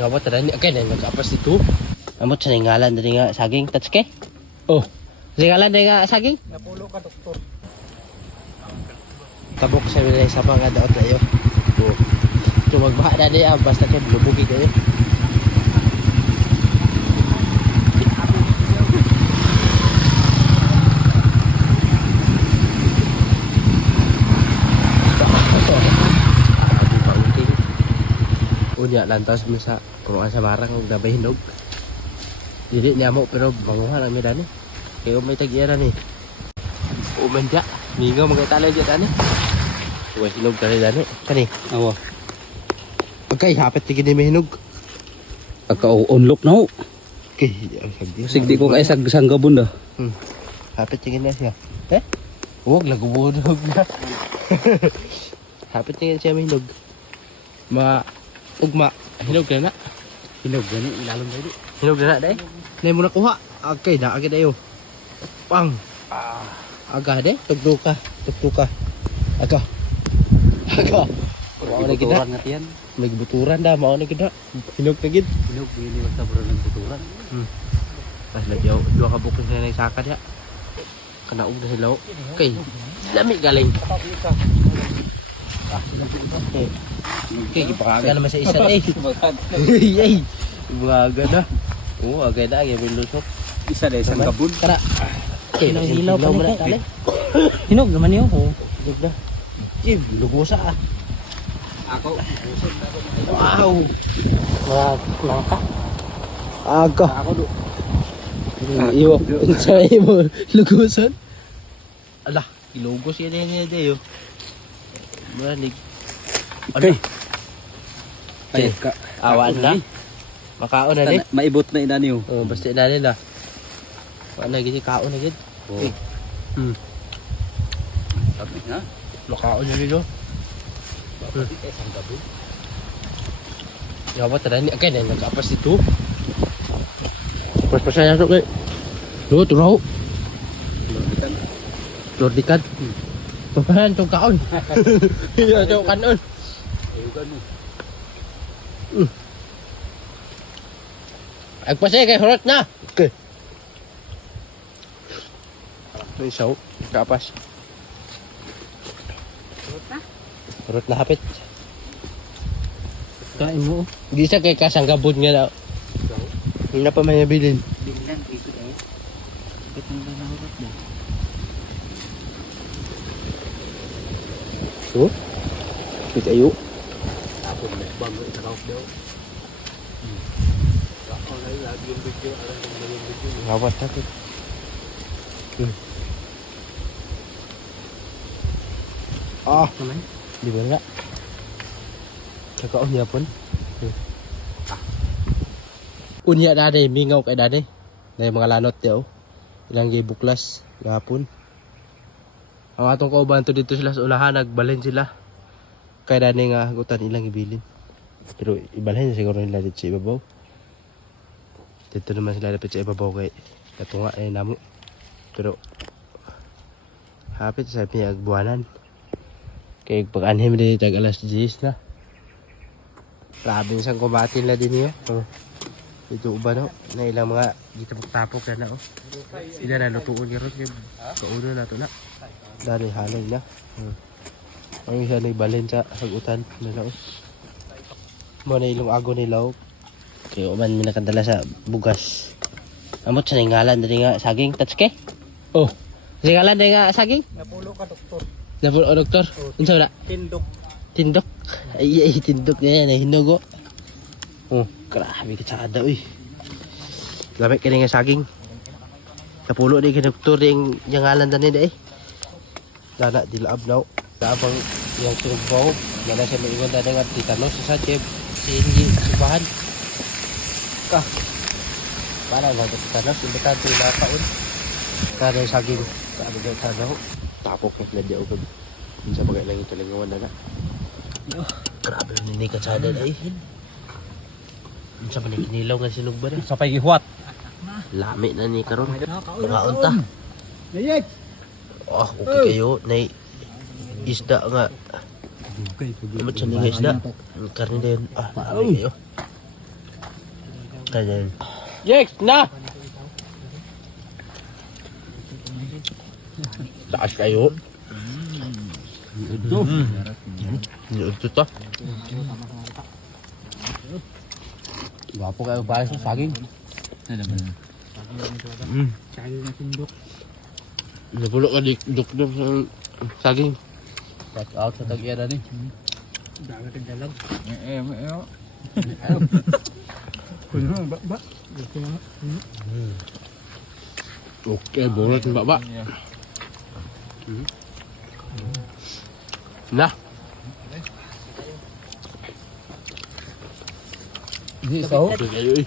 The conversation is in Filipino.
Ngawat tadi ni okay dan apa situ. Amot sa ngalan dari nga saging tatske. Oh. Sa ngalan dari nga saging? Napulo ka doktor. Tabok sa wilayah sa mga daot layo. Oh. So magbaha na di basta kay bulubugi kayo. Unya lantas misa puruan sa marang ug dabay hinog. Dili niya mo pero banguhan ang medan ni. Kay may tag-ira ni. Umanda, mingaw mga talay diyan ani. Tuwa hinog kani dani. Kani. Awa. Okay, hapit tigid ni hinog. Pagka-unlock na ho. Okay, sagdi. Sigdi ko kay sanggabon da. Hapit tigid na siya. Eh? Huwag lagubudog na. Hapit tigid siya hinog. Ugma, hinog na na. Hinog gani ilalom dali. Hinog na na dai. Nay mo na kuha. Okay, na agad ayo. Pang. Aga de, tugtuka. Aga. Mao na gid. Buturan nga tiyan. May buturan da, mao na gid. Hinog na gid. Hinog bili basta bro ng buturan. Pas lagi dua ka bukis na nang saka dia. Kana ug na sila. Okay. Lami galing. Okay, gipakaga naman sa isa eh. Ay. Buwaga na. Oo, agay na, agay lusok. Isa dahil sanggabon. Kana. Okay, nang hilaw pa na tali. Hinog naman yun. Hinog na. Jim, lugosa ah. Ako. Wow. Naka. Aga. Ako do. Iyo, unsay mo lugosan? Ala, ilugos yan niya dayo. Muranig. Okay. Ay ka. Awan na. Makaon na ni. Maibot na ina niyo. Oh, basta na nila. Wala gid kaon na gid. Okay. Sabi nga. Makaon na nilo. Bakit ay sanggabon? Yawa tadi ni okay dan apa situ. Pas saya masuk ke. Lu turau. Lordikan. Papan tu kaon. Iya, tu kanon. Ayugan mo. Agpasay kay horot na. Okay. Ay saw, kapas. Horot na hapit. Kain mo. Di sa kay kasanggabod nga daw. Hindi na pa may nabilin. Biglan dito eh. Bakit mo ba nahurot na? Oh? Kita ayo. Ako bago itakaw daw. Ako na lagi yung video, alam mo yung video. Ngawat takut. Ah, Naman? di ba nga? Kakaon niya pun. Unya dade, mingaw kay dade. Dahil mga lanot daw. Ilang gibuklas, gapon. Ang atong kauban to dito sila sa ulahan, nagbalhin sila. Kay dade nga gutan ilang ibilin. Pero ibalhin siguro nila dito sa ibabaw. Dito naman sila dapat sa ibabaw kay katunga ay namo. Pero hapit sa pinagbuanan. Kay pag-anhim dito tag alas 10 na. Grabe sang kumatin la din niyo. Ito uba no, na ilang mga gitapok-tapok na oh. Sila na lutuon gyud kay kauno na to na. Dali halay na. Ang isa nagbalhin sa sagutan na oh. Mo na ilong ago nila oh. Kay man mi nakadala sa bugas. Amot sa ngalan diri nga saging tatske. Oh. Sa ngalan diri nga saging? Napulo ka doktor. Napulo doktor. Unsa na? Tindok. Tindok. Ay tindok niya na hinugo. Oh, grabe ka sada uy. Lamig ka nga saging. Napulo di ka doktor yung ngalan dani dai. Dana dilaab now. Dabang yang turbo, dana sa mga ingon dana nga titanos sa chef. Hindi subahan. Para lang titanos imbitado na taon. Kada saging, kada kada ho. Tapok na diaw ko. Sa bagay lang ito lang wala na. Grabe ni ka sada dai. Unsa man kinilaw nga sinog ba na? Sa paghihuat. Lami na ni karon. Makaon ta. Nayek. Oh, okay kayo. Nay isda nga. Okay, Amot sa nga isda. Karne din. Ah, lami kayo. Kaya Jex, na! Taas kayo. Ito. Ito to. Wapo kayo pa sa saging. Ano naman? Saging na tindok. Napulo ka duk-duk sa saging. Shout out sa tag-ira ni. Dagat ang dalag. Eh. Kuno ba? Ito na. Okay, bulat ng baba. Na. Hindi, so? Okay kayo eh.